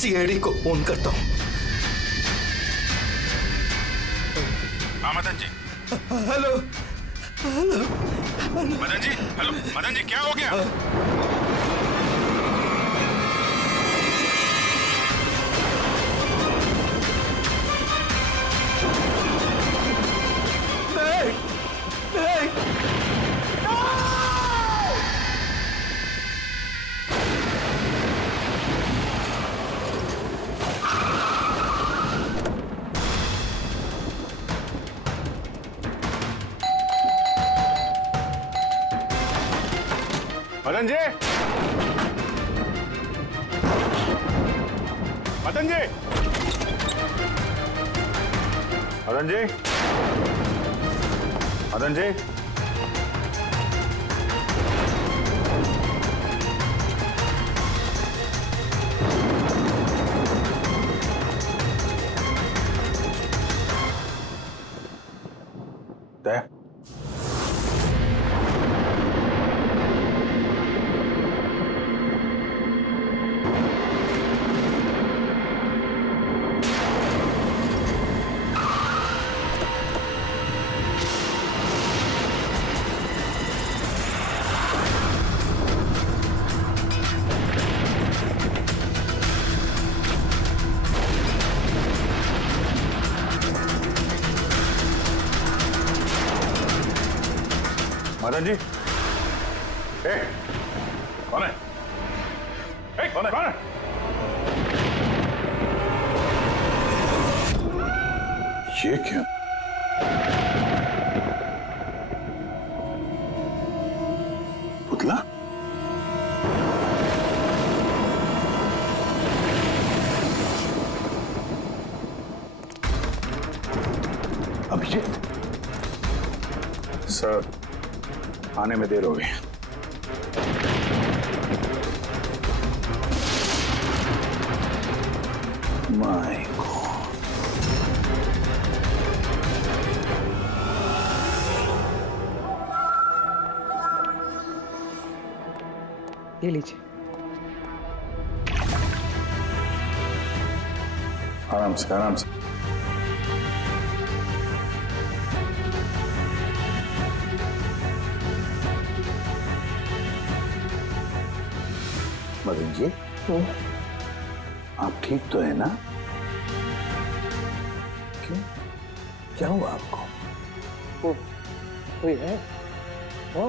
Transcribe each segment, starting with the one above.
CID को phone करता हूँ। हाँ Madan ji. Hello hello Madan ji, hello Madan ji, क्या हो गया? नहीं नहीं मदन जी, मदन जी, मदन जी, मदन जी, दे मदन जी, कौन है? कौन है? कौन है? ये क्या? पुतला? अभिजीत? सर, आने में देर हो गई। My God. ये लीजिए। आराम से, आराम से। मदन जी, आप ठीक तो है ना? क्यों? क्या हुआ आपको? कोई है? वो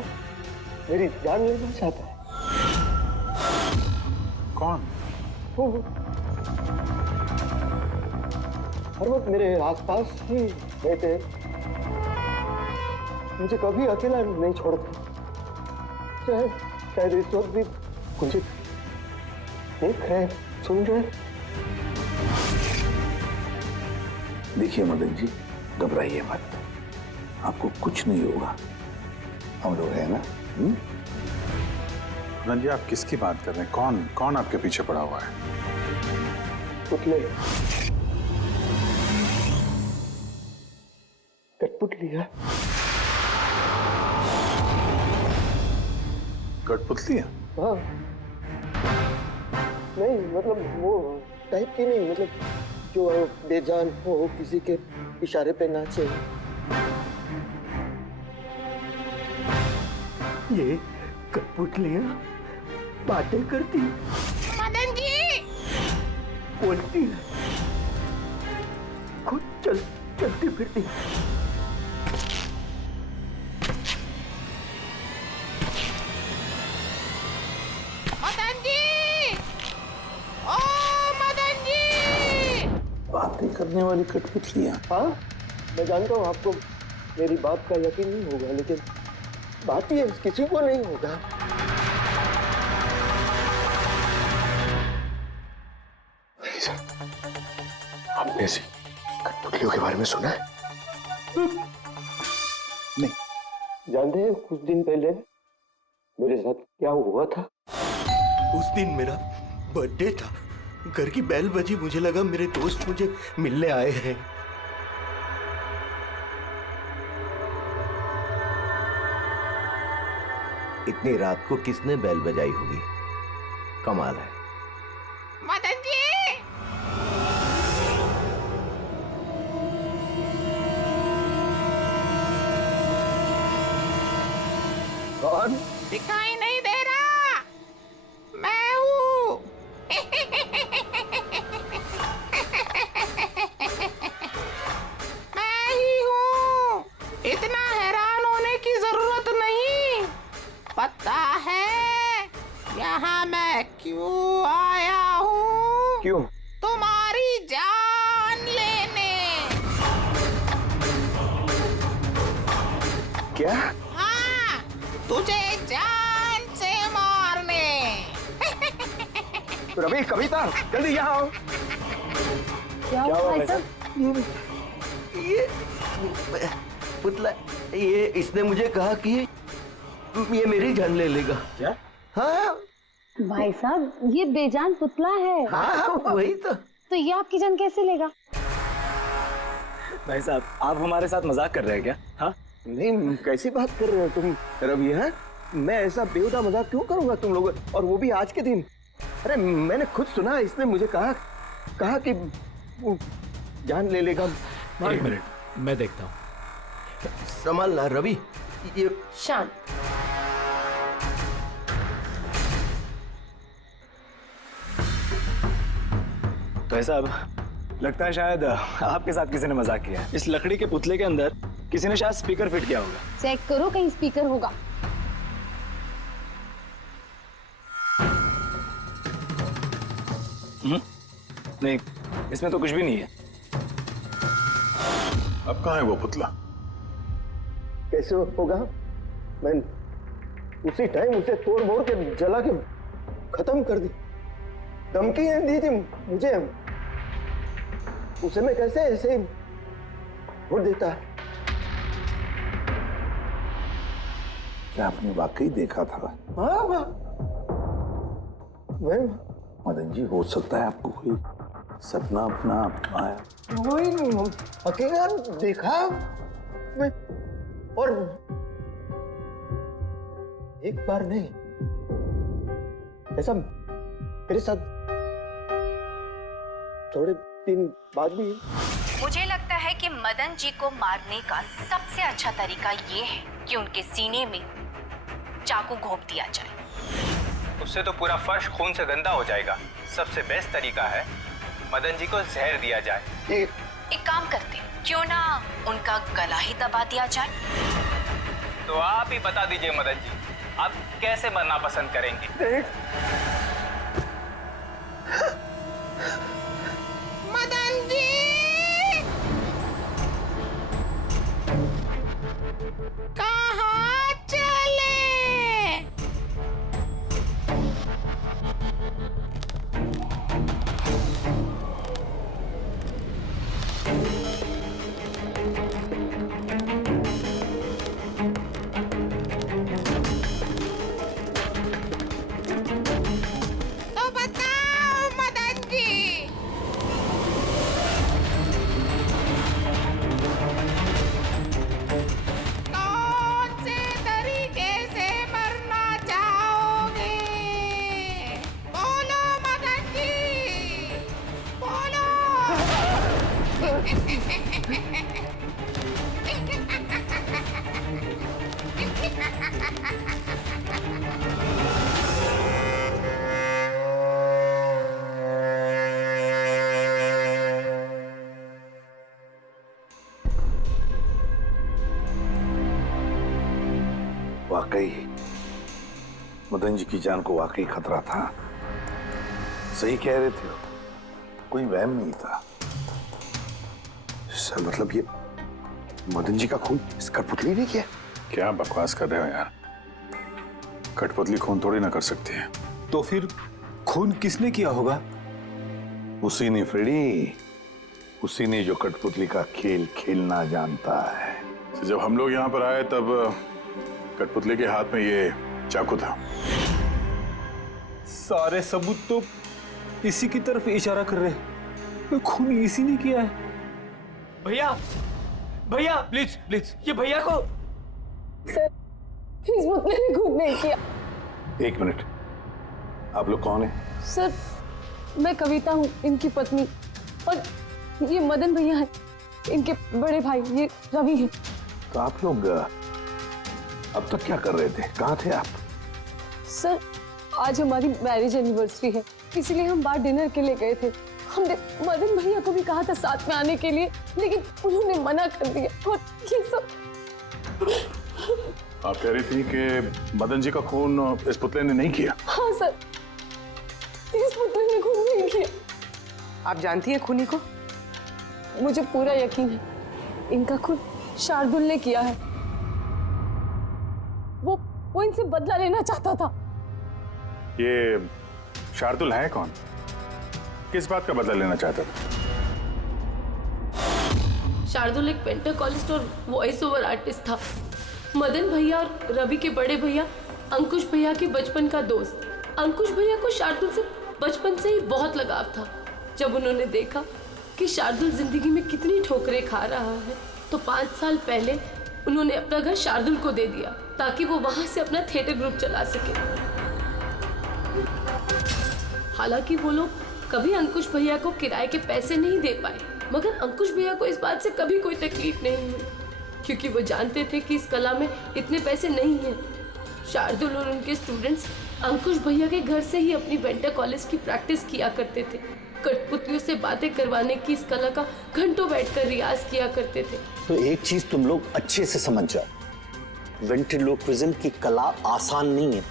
मेरी जान लेना चाहता है। कौन? वो हर वक्त मेरे आसपास ही रहते, मुझे कभी अकेला नहीं छोड़ते। शायद इस वक्त भी मुझे देख रहे, सुन रहे। देखिए मदन जी, घबराइए मत, आपको कुछ नहीं होगा, हम लोग हैं ना। मदन जी, आप किसकी बात कर रहे हैं? कौन कौन आपके पीछे पड़ा हुआ है? पुतले, कठपुतली है। कठपुतली है? हाँ, नहीं मतलब वो टाइप की नहीं, मतलब जो बेजान हो, किसी के इशारे पे नाचे। ये कठपुतलियां बातें करती, मदन जी, बोलती है, खुद चलती फिरती। मदन जी, ओ मदन जी। बातें करने वाली कठपुतलियां। हाँ, मैं जानता हूँ आपको मेरी बात का यकीन नहीं होगा, लेकिन बात ये किसी को नहीं होगा। आपने ऐसी कठपुतलियों के बारे में सुना है? नहीं। जानते हैं कुछ दिन पहले मेरे साथ क्या हुआ था? उस दिन मेरा बर्थडे था। घर की बेल बजी, मुझे लगा मेरे दोस्त मुझे मिलने आए हैं। इतनी रात को किसने बेल बजाई होगी? कमाल है। मदन जी, कौन? दिखाई नहीं दे रहा, मैं हूँ। मैं ही हूँ। इतना हैरान होने की जरूरत नहीं। पता है यहाँ मैं क्यों आया हूँ? क्यों? तुम्हारी जान लेने। क्या? हाँ, तुझे जान से मारने। रवि, कविता, जल्दी यहाँ आओ। क्या हुआ हुआ भाई साहब? ये पुतला, ये इसने मुझे कहा कि ये मेरी जान ले लेगा। क्या? हाँ भाई साहब, ये बेजान पुतला है। हाँ, वही तो ये आपकी जान कैसे लेगा? भाई साहब, आप हमारे साथ मजाक कर रहे हैं क्या? हाँ, नहीं, कैसी बात कर रहे हो तुम रवि? है मैं ऐसा बेहुदा मजाक क्यों करूंगा तुम लोग, और वो भी आज के दिन? अरे मैंने खुद सुना, इसने मुझे कहा कि वो जान ले लेगा। एक मिनट, मैं देखता हूँ। संभालना रवि। ये शांत। तो भाई साहब, लगता है शायद आपके साथ किसी ने मजाक किया है। इस लकड़ी के पुतले के अंदर किसी ने शायद स्पीकर फिट किया होगा। चेक करो, कहीं स्पीकर होगा। नहीं, इसमें तो कुछ भी नहीं है। अब कहाँ है वो पुतला? कैसे होगा? मैं उसी टाइम उसे तोड़ मोड़ के जला के खत्म कर दी। धमकी दी थी मुझे, उसे मैं कैसे ऐसे ही छोड़ देता? क्या आपने वाकई देखा था? हाँ, मैं मदन जी, हो सकता है आपको कोई सपना अपना आया। वही अकेला देखा मैं, और एक बार नहीं, ऐसा मेरे साथ थोड़े दिन बाद भी। मुझे लगता है कि मदन जी को मारने का सबसे अच्छा तरीका ये है कि उनके सीने में चाकू घोंप दिया जाए। उससे तो पूरा फर्श खून से गंदा हो जाएगा। सबसे बेस्ट तरीका है मदन जी को जहर दिया जाए। एक काम करते हैं, क्यों ना उनका गला ही दबा दिया जाए? तो आप ही बता दीजिए मदन जी, आप कैसे मरना पसंद करेंगे? मदन जी, कहाँ चले? तो बताओ मदन जी, कौन से तरीके वाकई मदन जी की जान को वाकई खतरा था। सही कह रहे थे, कोई वहम नहीं था। सर मतलब ये मदन जी का खून इस कठपुतली ने किया? क्या बकवास कर रहे हो यार? कठपुतली खून थोड़ी ना कर सकती है। तो फिर खून किसने किया होगा? उसी ने फ्रेडी, उसी ने जो कठपुतली का खेल खेलना जानता है। तो जब हम लोग यहाँ पर आए तब कठपुतली के हाथ में ये चाकू था। सारे सबूत तो इसी की तरफ इशारा कर रहे हैं। खून इसी ने किया है। भैया भैया प्लीज प्लीज, ये भैया को। सर इस पुतले ने खुद नहीं किया। एक मिनट, आप लोग कौन हैं? सर मैं कविता हूँ, इनकी पत्नी, और ये मदन भैया है, इनके बड़े भाई, ये रवि है। तो आप लोग अब तक क्या कर रहे थे? कहाँ थे आप? सर आज हमारी मैरिज एनिवर्सरी है, इसलिए हम बाहर डिनर के लिए गए थे। हमने मदन भैया को भी कहा था साथ में आने के लिए, लेकिन उन्होंने मना कर दिया। और ये सब आप कह रही थी कि मदन जी का खून इस पुतले ने नहीं किया? हाँ सर, इस पुतले ने खून नहीं किया। आप जानती हैं खूनी को? मुझे पूरा यकीन है इनका खून शार्दुल ने किया है। वो इनसे बदला लेना चाहता था। ये शार्दुल है कौन? किस बात का बदला लेना चाहता था? शार्दुल एक पेंटाकोलिस्ट और वॉइस ओवर आर्टिस्ट था। मदन भैया और रवि के बड़े भैया अंकुश भैया के बचपन का दोस्त। अंकुश भैया को शार्दुल से बचपन से ही बहुत लगाव था। जब उन्होंने देखा कि शार्दुल जिंदगी में कितनी ठोकरें खा रहा है, तो 5 साल पहले उन्होंने अपना घर शार्दुल को दे दिया ताकि वो वहां से अपना थिएटर ग्रुप चला सके। हालांकि वो लोग कभी अंकुश भैया को किराए के पैसे नहीं दे पाए, मगर अंकुश भैया को इस बात से कभी कोई तकलीफ नहीं हुई, क्योंकि वो जानते थे कि इस कला में इतने पैसे नहीं हैं। शार्दुल और उनके स्टूडेंट्स अंकुश भैया के घर से ही अपनी पेंटाकोलिस्ट की प्रैक्टिस किया करते थे। कठपुतलियों से बातें करवाने की इस कला का घंटों बैठकर रियाज किया करते थे। तो एक चीज तुम लोग अच्छे से समझ जाओ, वेंट्रिलोक्विज्म की कला आसान नहीं है,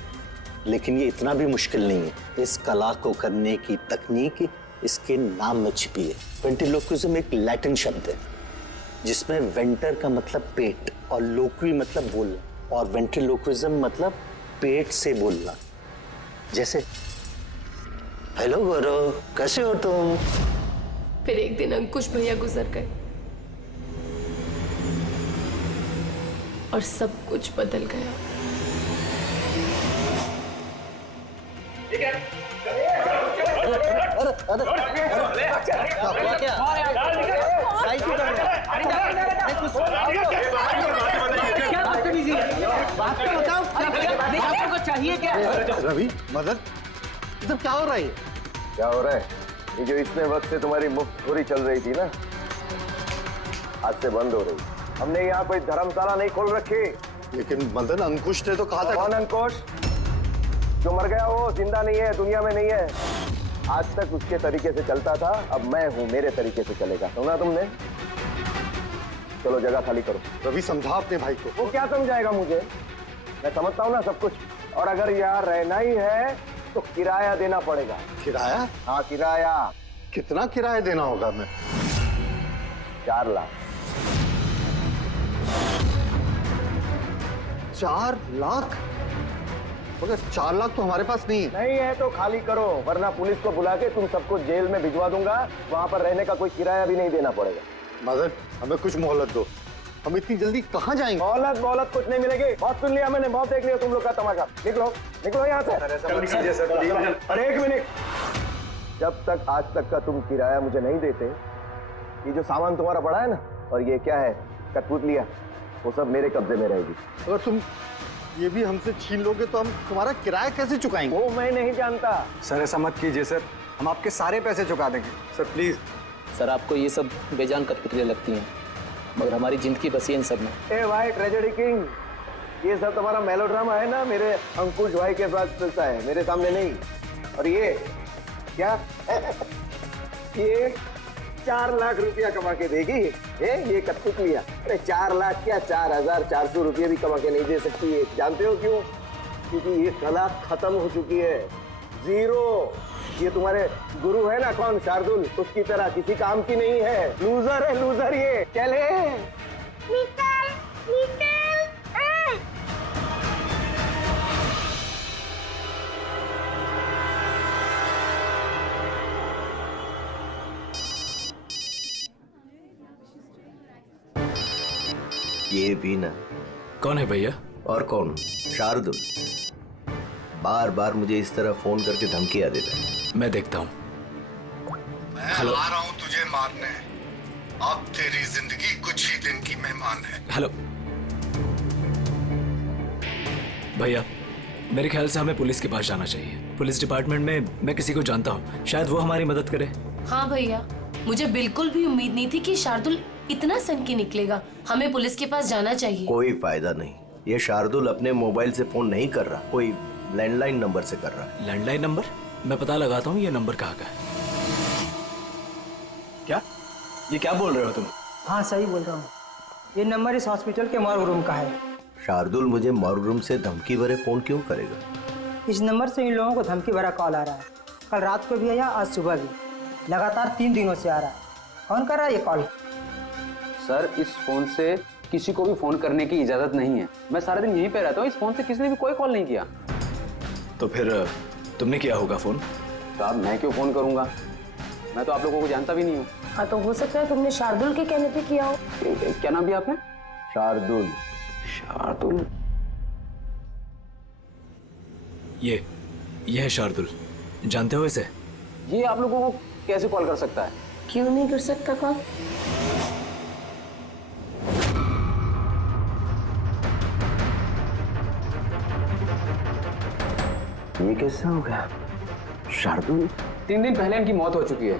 लेकिन ये इतना भी मुश्किल नहीं है। इस कला को करने की तकनीक इसके नाम में छिपी है। वेंट्रिलोक्विज्म एक लैटिन शब्द है जिसमें वेंटर का मतलब पेट और लोक्वी मतलब बोलना, और वेंट्रिलोक्विज्म मतलब पेट से बोलना। जैसे हेलो गौरव, कैसे हो तुम? फिर एक दिन अंकुश भैया गुजर गए और सब कुछ बदल गया। चाहिए क्या? रवि, मदन, इधर क्या हो रहा है? क्या हो रहा है? ये जो इतने वक्त से तुम्हारी मुफ्तखोरी चल रही थी ना, आज से बंद हो रही। हमने यहाँ कोई धर्मशाला नहीं खोल रखी। लेकिन मदन, अंकुश ने तो कहा था। कौन अंकुश? जो मर गया वो जिंदा नहीं है, दुनिया में नहीं है। आज तक उसके तरीके से चलता था, अब मैं हूँ, मेरे तरीके से चलेगा। सुना तुमने? चलो जगह खाली करो। रवि समझा अपने भाई को। वो क्या समझाएगा मुझे? मैं समझता हूँ ना सब कुछ। और अगर यहाँ रहना ही है तो किराया देना पड़ेगा। किराया? हाँ किराया। कितना किराया देना होगा? हमें 4 लाख। 4 लाख? मगर 4 लाख तो हमारे पास नहीं है। नहीं है तो खाली करो, वरना पुलिस को बुला के तुम सबको जेल में भिजवा दूंगा। वहां पर रहने का कोई किराया भी नहीं देना पड़ेगा। मदन, हमें कुछ मोहलत दो। हम इतनी जल्दी कहाँ जाएंगे? मोहलत कुछ नहीं मिलेगी। बहुत सुन लिया मैंने, बहुत देख लिया तुम लोग का तमाशा। निकलो निकलो यहाँ से। अरे एक मिनट, जब तक आज तक का तुम किराया मुझे नहीं देते, ये जो सामान तुम्हारा पड़ा है ना, और ये क्या है, कठपुतलियां, वो सब मेरे कब्जे में रहेगी। अगर तुम ये भी हमसे छीन लोगे तो हम तुम्हारा किराया कैसे चुकाएंगे? वो मैं नहीं जानता। सर ऐसा मत कीजिए सर, हम आपके सारे पैसे चुका देंगे। Sir please. सर आपको ये सब बेजान कठपुतलियां लगती हैं, मगर हमारी जिंदगी बसी है इन सब में। ए भाई ट्रेजेडी किंग, ये सब तुम्हारा मेलोड्रामा है ना, मेरे अंकुश भाई के पास चलता है, मेरे सामने नहीं। और ये क्या? ये 4 लाख रुपया कमा के देगी ये कठपुतलियां। अरे 4 लाख क्या, 4,400 रुपये भी कमा के नहीं दे सकती है। जानते हो क्यों? क्योंकि ये कला खत्म हो चुकी है, जीरो। ये तुम्हारे गुरु है ना, कौन, शार्दुल, उसकी तरह किसी काम की नहीं है। लूजर है, लूजर ये। चले निकल निकल। ये भी ना। कौन है भैया? और कौन, शार्दुल। बार बार मुझे इस तरह फोन करके धमकियां देता है। मैं देखता हूँ। मैं आ रहा हूँ तुझे मारने। अब तेरी जिंदगी कुछ ही दिन की मेहमान है। हेलो भैया, मेरे ख्याल से हमें पुलिस के पास जाना चाहिए। पुलिस डिपार्टमेंट में मैं किसी को जानता हूँ, शायद वो हमारी मदद करे। हाँ भैया, मुझे बिल्कुल भी उम्मीद नहीं थी कि शार्दुल इतना सनकी निकलेगा। हमें पुलिस के पास जाना चाहिए। कोई फायदा नहीं, ये शार्दुल अपने मोबाइल से फोन नहीं कर रहा, कोई लैंडलाइन नंबर से कर रहा है। Landline number? मैं पता लगाता हूँ ये नंबर कहाँ का है। क्या ये क्या बोल रहे हो तुम? हाँ सही बोल रहा हूँ, ये नंबर इस हॉस्पिटल के मॉर्ग रूम का है। शार्दुल मुझे मॉर्ग रूम से धमकी भरे फोन क्यों करेगा? इस नंबर से इन लोगों को धमकी भरा कॉल आ रहा है। कल रात को भी आया, आज सुबह भी, लगातार 3 दिनों से आ रहा है। कौन कर रहा है ये कॉल? सर, इस फोन से किसी को भी फोन करने की इजाजत नहीं है। मैं सारा दिन यहीं पे रहता हूँ, इस फोन से किसी ने भी कोई कॉल नहीं किया। तो फिर तुमने किया होगा फोन? साहब, मैं क्यों फोन करूंगा? मैं तो आप लोगों को जानता भी नहीं हूँ। हाँ, तो हो सकता है तुमने शार्दुल के कहने पे किया हो। क्या नाम दिया आपने? शार्दुल। शार्दुल? ये है शार्दुल, जानते हो इसे? ये आप लोगों को कैसे कॉल कर सकता है? क्यों नहीं कर सकता कॉल? ये कैसे हो गया? शार्दुल, 3 दिन पहले इनकी मौत हो चुकी है,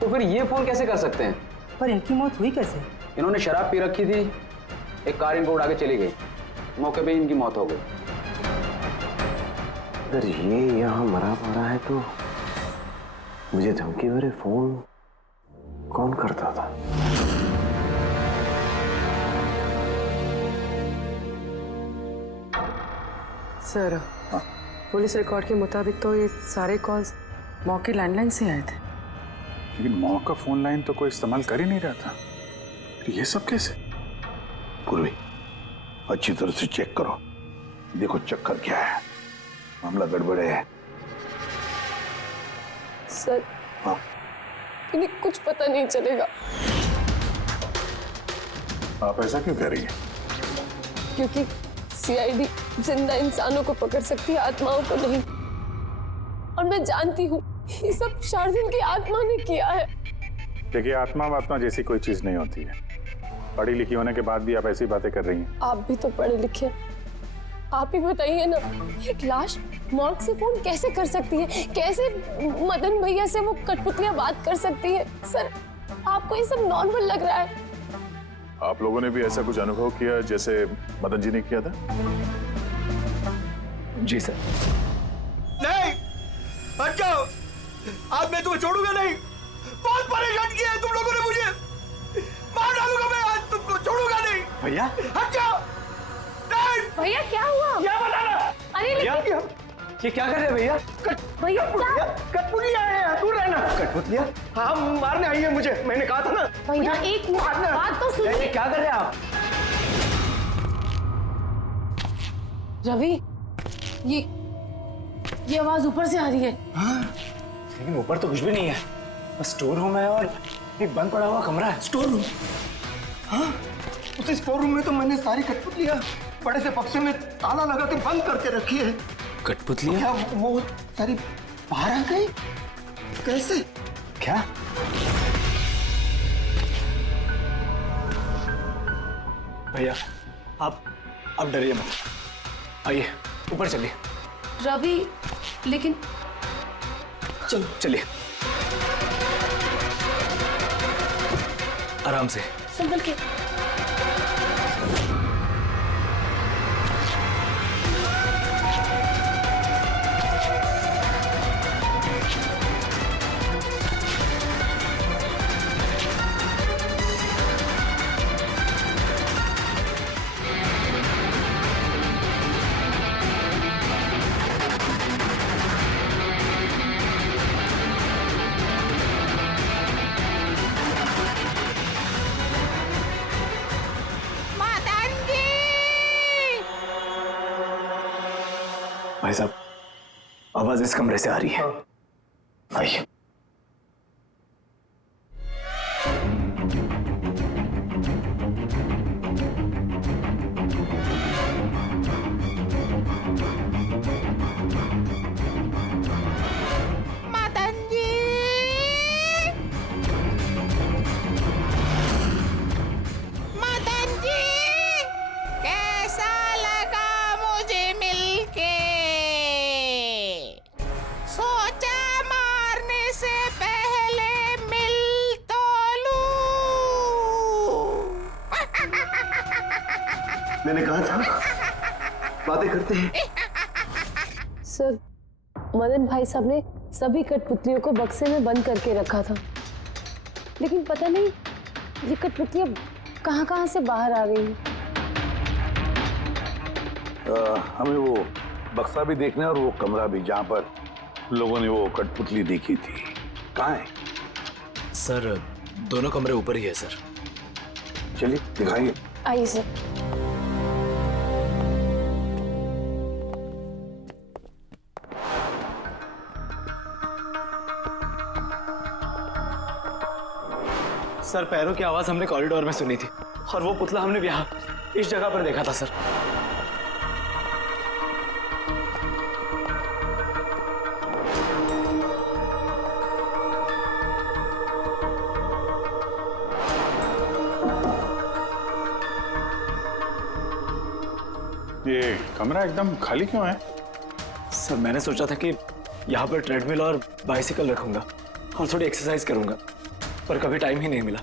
तो फिर ये फोन कैसे कर सकते हैं? पर इनकी मौत हुई कैसे? इन्होंने शराब पी रखी थी, एक कार इनको उड़ा के चली गई, मौके पे इनकी मौत हो गई। अगर ये यहाँ मरा पड़ा है तो मुझे धमकी भरे फोन कौन करता था? सर, पुलिस रिकॉर्ड के मुताबिक तो ये सारे कॉल्स मौके लैंडलाइन से आए थे। लेकिन मौका फोन लाइन तो कोई इस्तेमाल कर ही नहीं रहा था। ये सब कैसे? पूर्वी, अच्छी तरह से चेक करो, देखो चक्कर क्या है, मामला गड़बड़ है। सर, हाँ? इन्हें कुछ पता नहीं चलेगा। आप ऐसा क्यों कह रही हैं? क्योंकि सीआईडी जिंदा इंसानों को पकड़ सकती है, आत्माओं को नहीं। और मैं जानती हूँ ये सब शार्दुल की आत्मा ने किया है। देखिए, आत्मा जैसी कोई चीज नहीं होती है। पढ़ी लिखी होने के बाद भी आप ऐसी बातें कर रही हैं। आप भी तो पढ़े लिखे, आप ही बताइए ना, एक लाश मॉर्ग से फोन कैसे कर सकती है? कैसे मदन भैया से वो कठपुतलियां बात कर सकती है? सर, आपको ये सब नॉर्मल लग रहा है? आप लोगों ने भी ऐसा कुछ अनुभव किया जैसे मदन जी ने किया था? जी सर। नहीं, हट जाओ, आज मैं तुम्हें छोड़ूंगा नहीं। बहुत परेशान किया है तुम लोगों ने मुझे, मार डालूंगा मैं, आज तुमको छोड़ूगा नहीं। भैया, हट जाओ। नहीं भैया, क्या हुआ? क्या बताना? अरे लेकिन ये क्या कर रहे हैं भैया? भैया, कठपुतलियां हैं, दूर रहना। कठपुतलियां? हाँ, मारने आई है मुझे, मैंने कहा था ना। भैया, एक बात तो सुनिए। क्या कर रहे हैं आप? रवि, ये आवाज ऊपर से आ रही है। हाँ, लेकिन ऊपर तो कुछ भी नहीं है, बस स्टोर रूम है और एक बंद पड़ा हुआ कमरा है। Store room? हाँ, उस स्टोर रूम में तो मैंने सारी कठपुतलियां बड़े से बक्से में ताला लगा के बंद करके रखी है। कठपुतलियां? क्या वो सारी बाहर आ गई? कैसे? क्या? भैया, आप डरिए मत, आइए ऊपर चलिए। रवि, लेकिन चलिए आराम से, संभल के। भाई साहब, आवाज इस कमरे से आ रही है। आइए। मदन जी, मदन जी, कैसा लगा मुझे मिलके? सोचा मारने से पहले मिल तो लूं। मैंने कहा था बातें करते हैं। सर, मदन भाई साहब ने सभी कठपुतलियों को बक्से में बंद करके रखा था, लेकिन पता नहीं ये कठपुतलियां कहां से बाहर आ रही हैं। हमें वो बक्सा भी देखना है और वो कमरा भी जहाँ पर लोगों ने वो कठपुतली देखी थी। कहाँ है? सर, दोनों कमरे ऊपर ही है सर। चलिए दिखाइए। आइए सर। सर, पैरों की आवाज हमने कॉरिडोर में सुनी थी और वो पुतला हमने यहाँ इस जगह पर देखा था सर। ये कमरा एकदम खाली क्यों है? सर, मैंने सोचा था कि यहाँ पर ट्रेडमिल और बाइसिकल रखूंगा और थोड़ी एक्सरसाइज करूंगा, पर कभी टाइम ही नहीं मिला।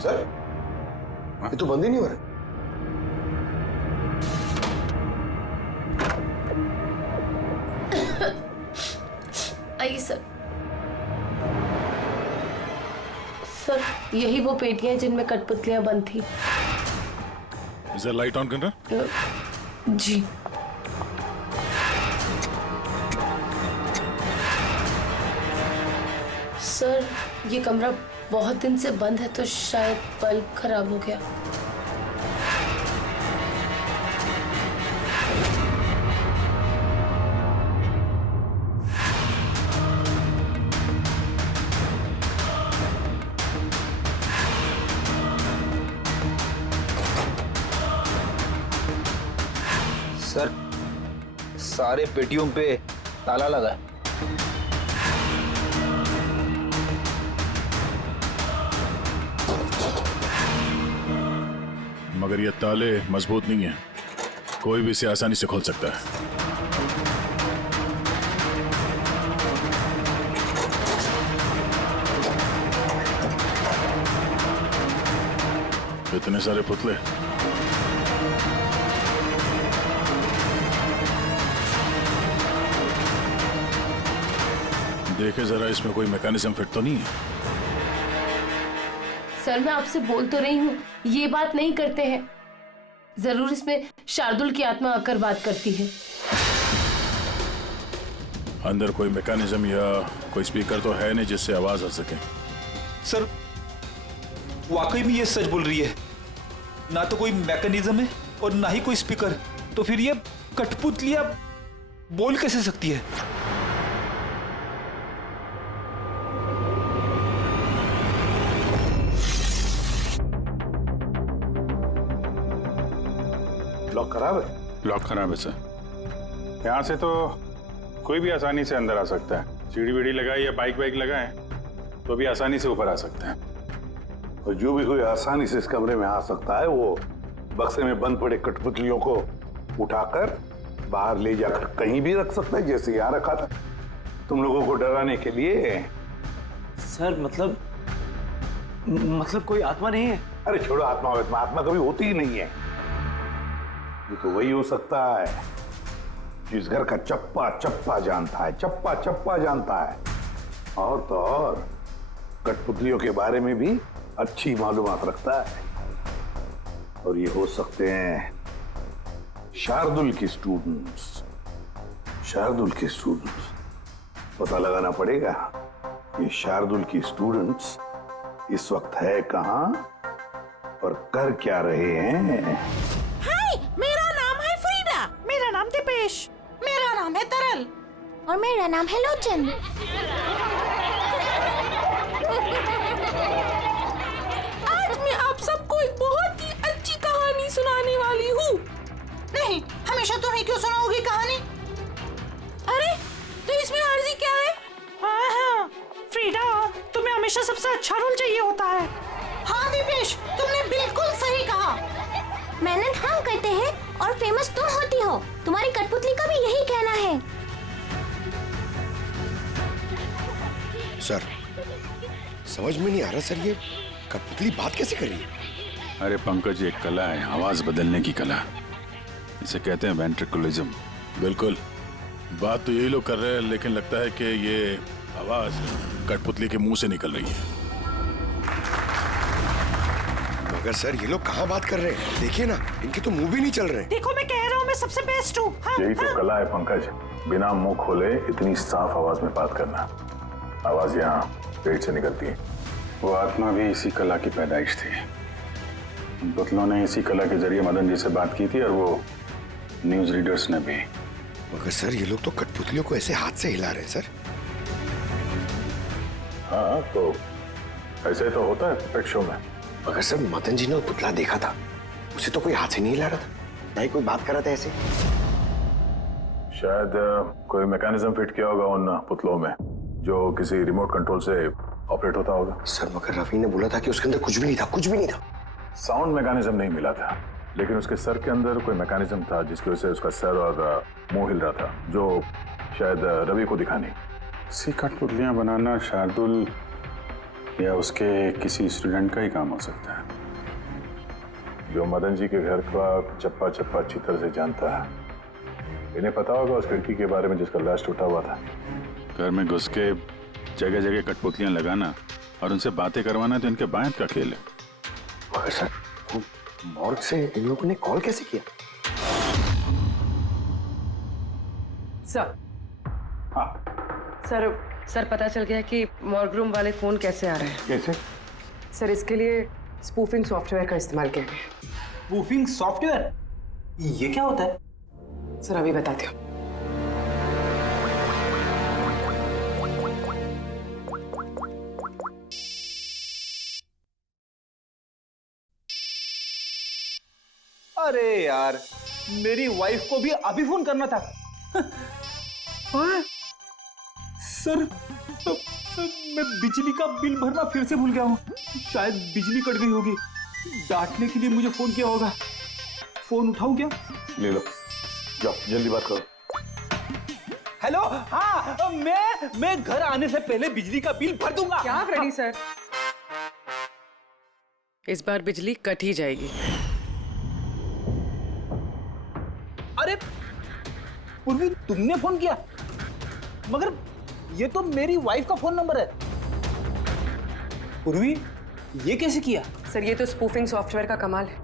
सर, ये तो बंद ही नहीं हो रहा। आइए सर। सर, यही वो पेटियां हैं जिनमें कठपुतलियां बंद थी। इधर लाइट ऑन करना। जी। सर, ये कमरा बहुत दिन से बंद है तो शायद बल्ब खराब हो गया। सर, सारे पेटियों पे ताला लगा है। मगर ये ताले मजबूत नहीं है, कोई भी इसे आसानी से खोल सकता है। इतने सारे पुतले, देखे जरा, इसमें कोई मैकेनिज्म फिट तो नहीं है। सर, मैं आपसे बोल तो रही हूँ, ये बात नहीं करते हैं। जरूर इसमें शार्दुल की आत्मा आकर बात करती है। अंदर कोई मैकेनिज्म या कोई स्पीकर तो है नहीं जिससे आवाज आ सके। सर, वाकई में ये सच बोल रही है। ना तो कोई मैकेनिज्म है और ना ही कोई स्पीकर, तो फिर ये कठपुतलियां बोल कैसे सकती है? लॉक खराब है? लॉक खराब है सर। यहाँ से तो कोई भी आसानी से अंदर आ सकता है। सीढ़ी वीढ़ी लगाए या बाइक वाइक लगाए तो भी आसानी से ऊपर आ सकते हैं। और जो भी कोई आसानी से इस कमरे में आ सकता है वो बक्से में बंद पड़े कठपुतलियों को उठाकर बाहर ले जाकर कहीं भी रख सकता है, जैसे यहाँ रखा था तुम लोगों को डराने के लिए। सर, मतलब कोई आत्मा नहीं है? अरे छोड़ो, आत्मा आत्मा कभी होती ही नहीं है। ये तो वही हो सकता है जिस घर का चप्पा चप्पा जानता है, चप्पा चप्पा जानता है। और तो और कठपुतलियों के बारे में भी अच्छी मालूमात रखता है। और ये हो सकते हैं शार्दुल के स्टूडेंट्स। शार्दुल के स्टूडेंट्स पता लगाना पड़ेगा ये शार्दुल के स्टूडेंट्स इस वक्त है कहाँ और कर क्या रहे हैं। हाय, मेरा नाम है फ्रीडा। मेरा नाम दीपेश। मेरा नाम है तरल। और मेरा नाम है लोचन। आज मैं आप सबको एक बहुत ही अच्छी कहानी सुनाने वाली हूँ। नहीं, हमेशा तुम ही क्यों सुनाओगी कहानी? अरे, तो इसमें अर्जी क्या है? हाँ, फ्रीडा, तुम्हें हमेशा सबसे अच्छा रोल चाहिए होता है। हाँ दीपेश, तुमने बिल्कुल सही कहा। मेहनत हम करते हैं और फेमस तुम होती हो। तुम्हारी कठपुतली का भी यही कहना है। सर, समझ में नहीं आ रहा सर, ये कठपुतली बात कैसे कर रही है? अरे पंकज, एक कला है आवाज बदलने की कला। इसे कहते हैं वेंट्रिकुलिज्म। बिल्कुल, बात तो यही लोग कर रहे हैं, लेकिन लगता है कि ये आवाज कठपुतली के मुंह से निकल रही है। मगर सर, ये लोग कहाँ बात कर रहे हैं? देखिए ना, इनके तो मुंह भी नहीं चल रहे। देखो, मैं कह रहा हूँ मैं सबसे बेस्ट हूँ। यही तो कला है पंकज, बिना मुंह खोले इतनी साफ आवाज में बात करना। आवाज यहाँ पेट से निकलती है। वो आत्मा भी इसी कला की पैदाइश थी। उन पुतलों ने इसी कला के जरिए मदन जी से बात की थी और वो न्यूज रीडर्स ने भी। मगर सर, ये लोग तो कठपुतलियों को ऐसे हाथ से हिला रहे हैं सर। हाँ, तो ऐसे तो होता है पेट शो में। मगर सर, मदन जी ने वो पुतला देखा था, उसे तो कोई हाथ से नहीं हिला रहा था, नहीं कोई बात कर रहा था ऐसे। शायद कोई मैकेनिज्म फिट किया होगा उन पुतलों में जो किसी रिमोट कंट्रोल से ऑपरेट होता होगा। सर, मगर रवि ने बोला था कि उसके अंदर कुछ भी नहीं था, कुछ भी नहीं था। साउंड मैकेनिज्म नहीं मिला था, लेकिन उसके सर के अंदर कोई मैकेनिज्म था जिसकी वजह से उसका सर और मुंह हिल रहा था, जो शायद रवि को दिखा नहीं। सी कठपुतलियां बनाना शार्दुल या उसके किसी स्टूडेंट का ही काम हो सकता है, जो मदन जी के घर का चप्पा चप्पा अच्छी तरह से जानता है। इन्हें पता होगा उस खिड़की के बारे में जिसका लाश टूटा हुआ था। घर में घुस के जगह जगह कठपुतलियां लगाना और उनसे बातें करवाना तो इनके बायत का खेल है। मगर सर, मॉर्ग से इन लोगों ने कॉल कैसे किया? सर, सर पता चल गया कि मॉर्ग रूम वाले फोन कैसे आ रहे हैं। कैसे? सर, इसके लिए स्पूफिंग सॉफ्टवेयर का इस्तेमाल किया गया। Spoofing software? ये क्या होता है? सर, अभी बताती हूँ। अरे यार, मेरी वाइफ को भी अभी फोन करना था। सर, मैं बिजली का बिल भरना फिर से भूल गया हूँ। शायद बिजली कट गई होगी। डांटने के लिए मुझे फोन किया होगा। फोन उठाऊं क्या? ले लो, जाओ जल्दी बात करो। हेलो, हाँ, मैं घर आने से पहले बिजली का बिल भर दूंगा। क्या फ्रेडी सर, इस बार बिजली कट ही जाएगी। अरे पूर्वी, तुमने फोन किया? मगर ये तो मेरी वाइफ का फोन नंबर है। पूर्वी, ये कैसे किया? सर, ये तो स्पूफिंग सॉफ्टवेयर का कमाल है।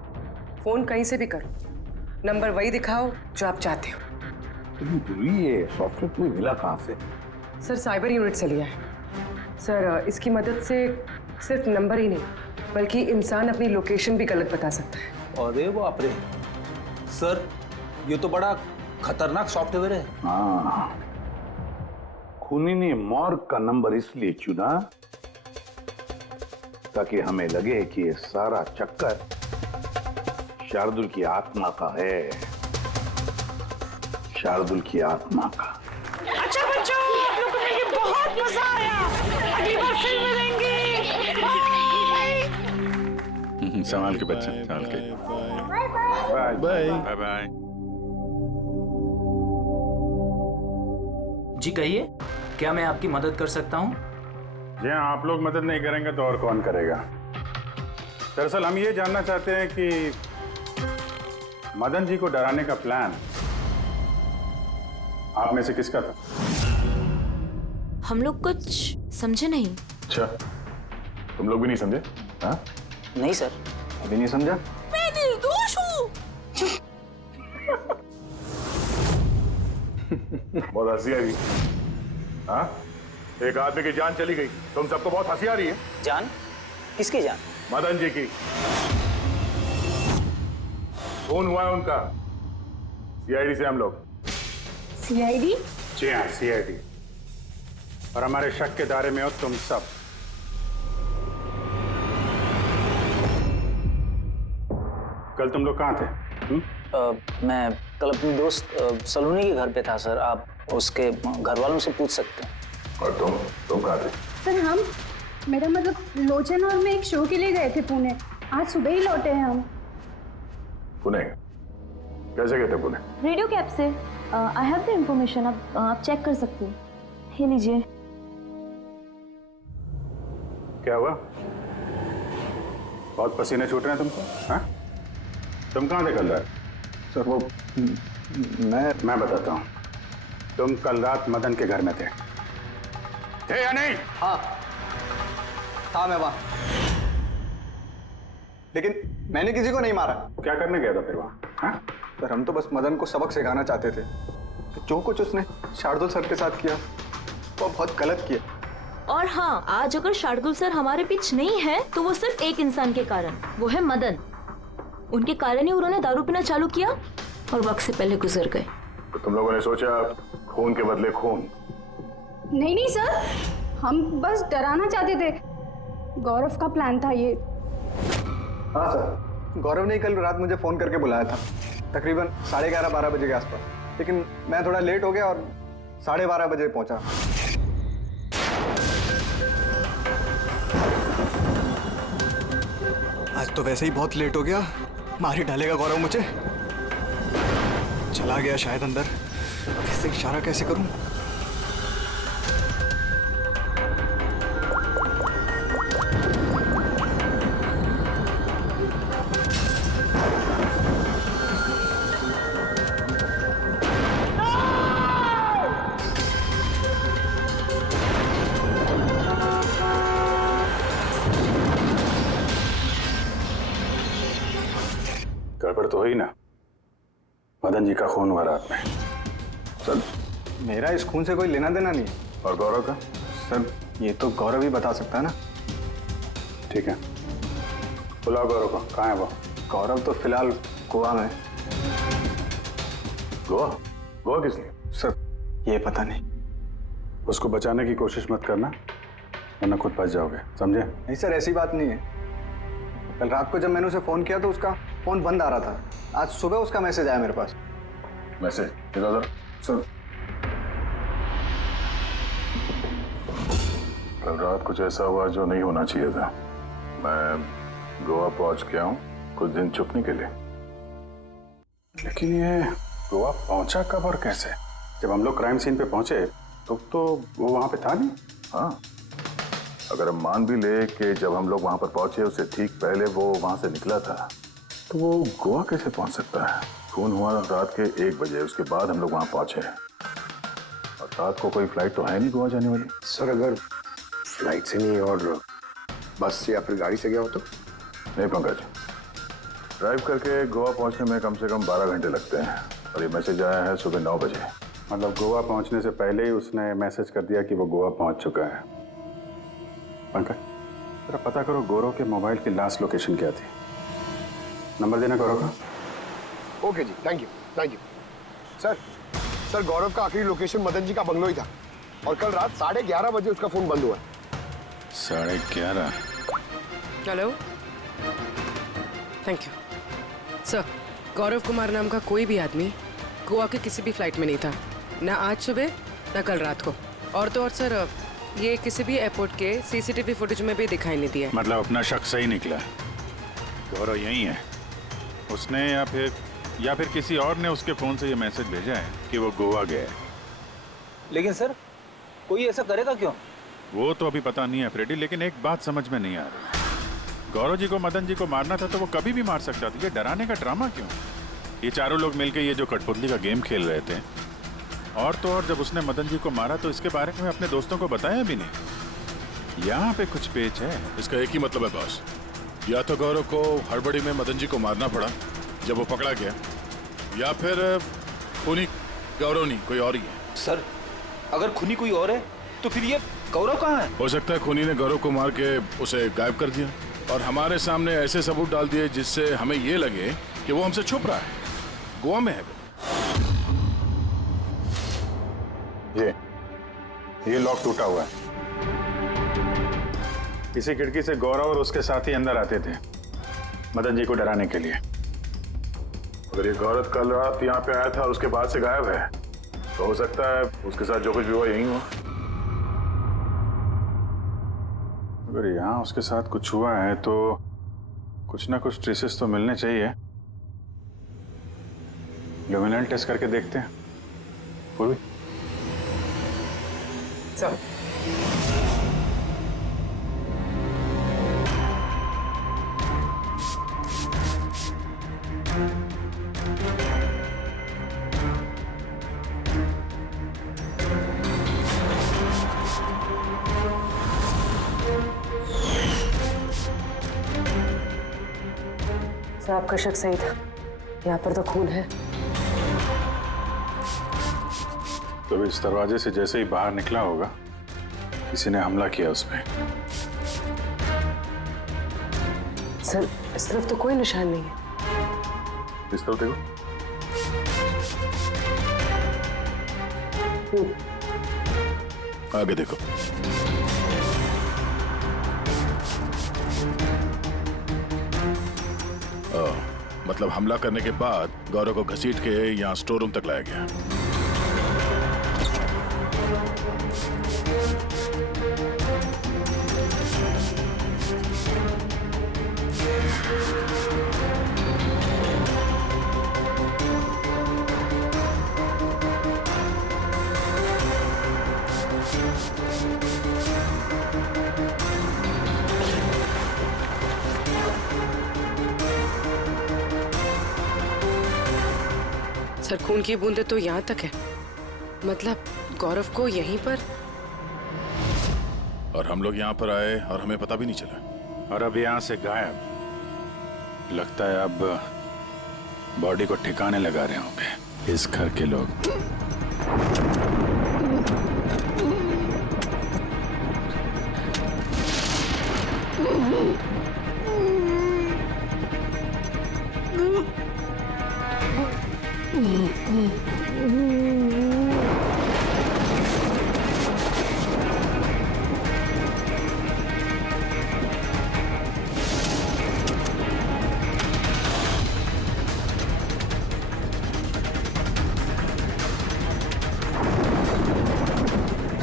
फोन कहीं से भी करो, नंबर वही दिखाओ जो आप चाहते हो। ये सॉफ्टवेयर तुम्हें मिला कहाँ से? सर, साइबर यूनिट से लिया है। सर, इसकी मदद से सिर्फ नंबर ही नहीं, बल्कि इंसान अपनी लोकेशन भी गलत बता सकता है। अरे बाप रे सर, ये तो बड़ा खतरनाक सॉफ्टवेयर है। हाँ, खूनी ने मॉर्ग का नंबर इसलिए चुना ताकि हमें लगे कि ये सारा चक्कर शार्दुल की आत्मा का है। शार्दुल की आत्मा का। अच्छा बच्चों, आप लोगों को मिलके बहुत मजा आया। अगली बार फिर मिलेंगे। बाय। संभाल के बच्चे, संभाल के। Bye bye bye. जी कहिए, क्या मैं आपकी मदद कर सकता हूँ? जी हाँ, आप लोग मदद नहीं करेंगे तो और कौन करेगा। दरअसल हम ये जानना चाहते हैं कि मदन जी को डराने का प्लान आप में से किसका था? हम लोग कुछ समझे नहीं। अच्छा, तुम लोग भी नहीं समझे? हाँ? नहीं सर। अभी नहीं समझा? मैं निर्दोष बहुत हंसी आ रही है। हाँ, एक आदमी की जान चली गई, तुम सबको बहुत हंसी आ रही है। जान? किसकी जान? मदन जी की। खून हुआ है उनका, सीआईडी से हम लोग। सीआईडी? जी हाँ, सीआईडी। और हमारे शक के दायरे में हो तुम सब। कल तुम लोग कहाँ थे? मैं कल अपने दोस्त सलोनी के घर पे था सर। आप उसके घर वालों से पूछ सकते हैं। और तुम कहाँ थे? सर हम, मेरा मतलब लोचन और मैं एक शो के लिए गए थे पुणे। आज सुबह ही लौटे हैं हम। पुणे? कैसे गए थे पुणे? रेडियो कैब से। आई हैव द इंफॉर्मेशन, आप चेक कर सकते हो। ये लीजिए। क्या हुआ? बहुत पसीने छूट रहे हैं तुमको? हाँ? तुम कहाँ थे कल रात? सर वो मैं बताता हूँ। तुम कल रात मदन के घर में थे या नहीं? हाँ था मैं वहां, लेकिन मैंने किसी को नहीं मारा। क्या करने गया था फिर वहां? हाँ? सर हम तो बस मदन को सबक सिखाना चाहते थे। जो कुछ उसने शार्दुल सर के साथ किया वो बहुत गलत किया। और हाँ, आज अगर शार्दुल सर हमारे बीच नहीं है तो वो सिर्फ एक इंसान के कारण, वो है मदन। उनके कारण ही उन्होंने दारू पीना चालू किया और वक्त से पहले गुजर गए। तो तुम लोगों ने सोचा खून के बदले खून? नहीं नहीं सर, हम बस डराना चाहते थे। गौरव का प्लान था ये। हाँ सर, गौरव ने कल रात मुझे फोन करके बुलाया था, तकरीबन 11:30-12 बजे के आसपास। लेकिन मैं थोड़ा लेट हो गया और 12:30 बजे पहुंचा। आज तो वैसे ही बहुत लेट हो गया, मार ही डालेगा गौरव मुझे। चला गया शायद अंदर, किससे इशारा कैसे करूं? गड़बड़ तो हुई ना? मदन जी का खून हुआ रात में। सर मेरा इस खून से कोई लेना देना नहीं है। और गौरव का? सर ये तो गौरव ही बता सकता है ना। ठीक है, बुलाओ गौरव को। कहाँ है वो? गौरव तो फिलहाल गोवा में। गोवा? गोवा किस लिए? सर ये पता नहीं। उसको बचाने की कोशिश मत करना, वरना खुद बच जाओगे, समझे? नहीं सर, ऐसी बात नहीं है। कल रात को जब मैंने उसे फोन किया तो उसका फोन बंद आ रहा था। आज सुबह उसका मैसेज आया मेरे पास। मैसेज? इधर सर कल रात कुछ ऐसा हुआ जो नहीं होना चाहिए था। मैं गोवा पहुंच गया हूँ कुछ दिन छुपने के लिए। लेकिन ये गोवा पहुंचा कब और कैसे? जब हम लोग क्राइम सीन पे पहुंचे तो वो वहां पे था नहीं। हाँ, अगर हम मान भी ले कि जब हम लोग वहां पर पहुंचे उससे ठीक पहले वो वहां से निकला था, तो वो गोवा कैसे पहुंच सकता है? खून हुआ रात के 1 बजे, उसके बाद हम लोग वहां पहुंचे और रात को कोई फ्लाइट तो है नहीं गोवा जाने वाली। सर अगर फ्लाइट से नहीं और बस से या फिर गाड़ी से गया हो तो? नहीं पंकज, ड्राइव करके गोवा पहुंचने में कम से कम 12 घंटे लगते हैं और ये मैसेज आया है सुबह 9 बजे। मतलब गोवा पहुंचने से पहले ही उसने मैसेज कर दिया कि वो गोवा पहुंच चुका है। पंकज जरा पता करो गौरव के मोबाइल की लास्ट लोकेशन क्या थी। नंबर देना गौरव का। ओके जी, thank you thank you. Sir Gaurav का आखिरी लोकेशन मदन जी का बंगलो ही था और कल रात 11:30 बजे उसका फोन बंद हुआ। 11:30? Hello, thank you sir. Gaurav Kumar नाम का कोई भी आदमी गोवा के किसी भी फ्लाइट में नहीं था, ना आज सुबह ना कल रात को। और तो और सर ये किसी भी एयरपोर्ट के सीसीटीवी फुटेज में भी दिखाई नहीं दिया। मतलब अपना शक सही निकला, गौरव यही है उसने या फिर किसी और ने उसके फोन से ये मैसेज भेजा है कि वो गोवा गया है। लेकिन सर कोई ऐसा करेगा क्यों? वो तो अभी पता नहीं है फ्रेडी, लेकिन एक बात समझ में नहीं आ रही। गौरव जी को मदन जी को मारना था तो वो कभी भी मार सकता था। ये डराने का ड्रामा क्यों? ये चारों लोग मिलकर ये जो कठपुतली का गेम खेल रहे थे। और तो और जब उसने मदन जी को मारा तो इसके बारे में अपने दोस्तों को बताया भी नहीं। यहाँ पे कुछ पेच है। इसका एक ही मतलब है बॉस, या तो गौरव को हड़बड़ी में मदन जी को मारना पड़ा जब वो पकड़ा गया, या फिर गौरव नहीं, कोई और ही है। सर, अगर खूनी कोई और है तो फिर ये गौरव कहाँ है? हो सकता है खूनी ने गौरव को मार के उसे गायब कर दिया और हमारे सामने ऐसे सबूत डाल दिए जिससे हमें ये लगे कि वो हमसे छुप रहा है, गोवा में है। ये लॉक टूटा हुआ है। इसी खिड़की से गौरव और उसके साथी अंदर आते थे मदन जी को डराने के लिए। अगर ये गौरव कल रात यहाँ पे आया था और उसके बाद से गायब है तो हो सकता है उसके साथ जो कुछ भी हुआ यही हुआ। अगर यहाँ उसके साथ कुछ हुआ है तो कुछ ना कुछ ट्रेसेस तो मिलने चाहिए। ल्यूमिनेंट टेस्ट करके देखते हैं। पूर्वी सर, आपका शक सही था, यहाँ पर तो खून है। तो इस दरवाजे से जैसे ही बाहर निकला होगा किसी ने हमला किया उसमें। सर, इस तरफ तो कोई निशान नहीं है। इस तरफ देखो। आगे देखो। मतलब हमला करने के बाद गौरव को घसीट के यहाँ स्टोर रूम तक लाया गया। सर, खून की बूंदें तो यहाँ तक है, मतलब गौरव को यहीं पर। और हम लोग यहाँ पर आए और हमें पता भी नहीं चला। और अब यहाँ से गायब। लगता है अब बॉडी को ठिकाने लगा रहे होंगे इस घर के लोग।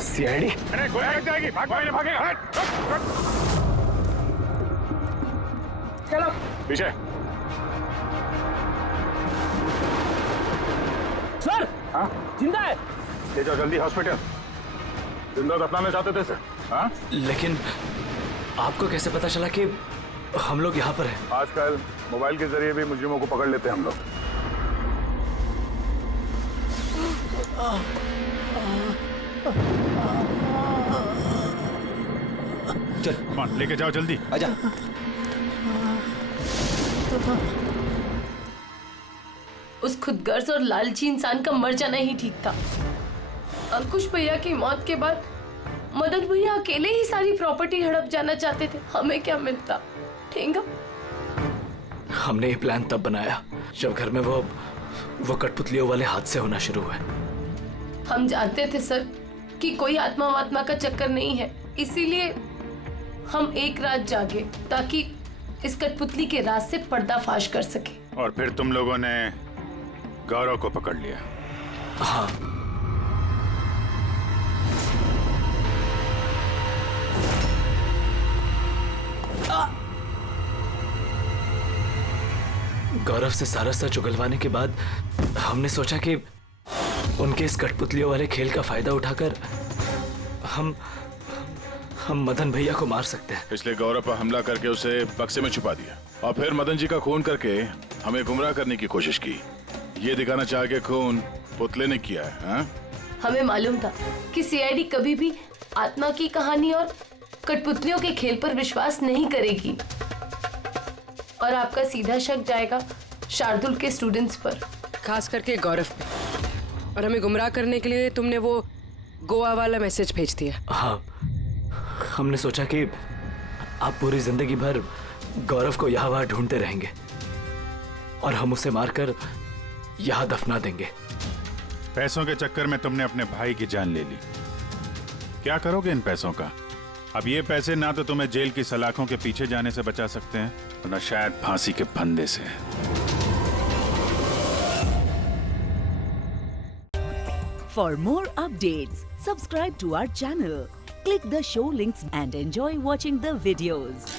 सीआईडी? अरे गोया लग जाएगी, भागेगा। हट। चलो पीछे। सर, हाँ? जिंदा है। ले जाओ जल्दी हॉस्पिटल। जिंदा दफनाना चाहते थे सर। हाँ? लेकिन आपको कैसे पता चला कि हम लोग यहाँ पर हैं? आजकल मोबाइल के जरिए भी मुजरिमों को पकड़ लेते हैं हम लोग। चल मान लेके जाओ जल्दी। आजा। उस खुदगर्ज और लालची इंसान का मर जाना ही ठीक था। अंकुश भैया की मौत के बाद मदन भैया अकेले ही सारी प्रॉपर्टी हड़प जाना चाहते थे। हमें क्या मिलता? ठेंगा। हमने ये प्लान तब बनाया जब घर में वो कठपुतलियों वाले हादसे होना शुरू हुए। हम जानते थे सर कि कोई आत्मा वात्मा का चक्कर नहीं है, इसीलिए हम एक रात जागे ताकि इस कठपुतली के राज से पर्दाफाश कर सके। और फिर तुम लोगों ने गौरव को पकड़ लिया। हाँ। गौरव से सारा सच उगलवाने के बाद हमने सोचा कि उनके इस कठपुतलियों वाले खेल का फायदा उठाकर हम मदन भैया को मार सकते हैं। इसलिए गौरव पर हमला करके उसे बक्से में छुपा दिया और फिर मदन जी का खून करके हमें गुमराह करने की कोशिश की, ये दिखाना चाह के खून पुतले ने किया है। हाँ? हमें मालूम था कि सीआईडी कभी भी आत्मा की कहानी और कठपुतलियों के खेल पर विश्वास नहीं करेगी और आपका सीधा शक जाएगा शार्दुल के स्टूडेंट्स पर, खास करके गौरव पे। और हमें गुमराह करने के लिए तुमने वो गोवा वाला मैसेज भेज दिया। हाँ, हमने सोचा कि आप पूरी जिंदगी भर गौरव को यहाँ वहाँ ढूंढते रहेंगे और हम उसे मारकर यहाँ दफना देंगे। पैसों के चक्कर में तुमने अपने भाई की जान ले ली। क्या करोगे इन पैसों का? अब ये पैसे ना तो तुम्हें जेल की सलाखों के पीछे जाने से बचा सकते हैं और ना शायद फांसी के फंदे से। For more updates, subscribe to our channel, click the show links and enjoy watching the videos.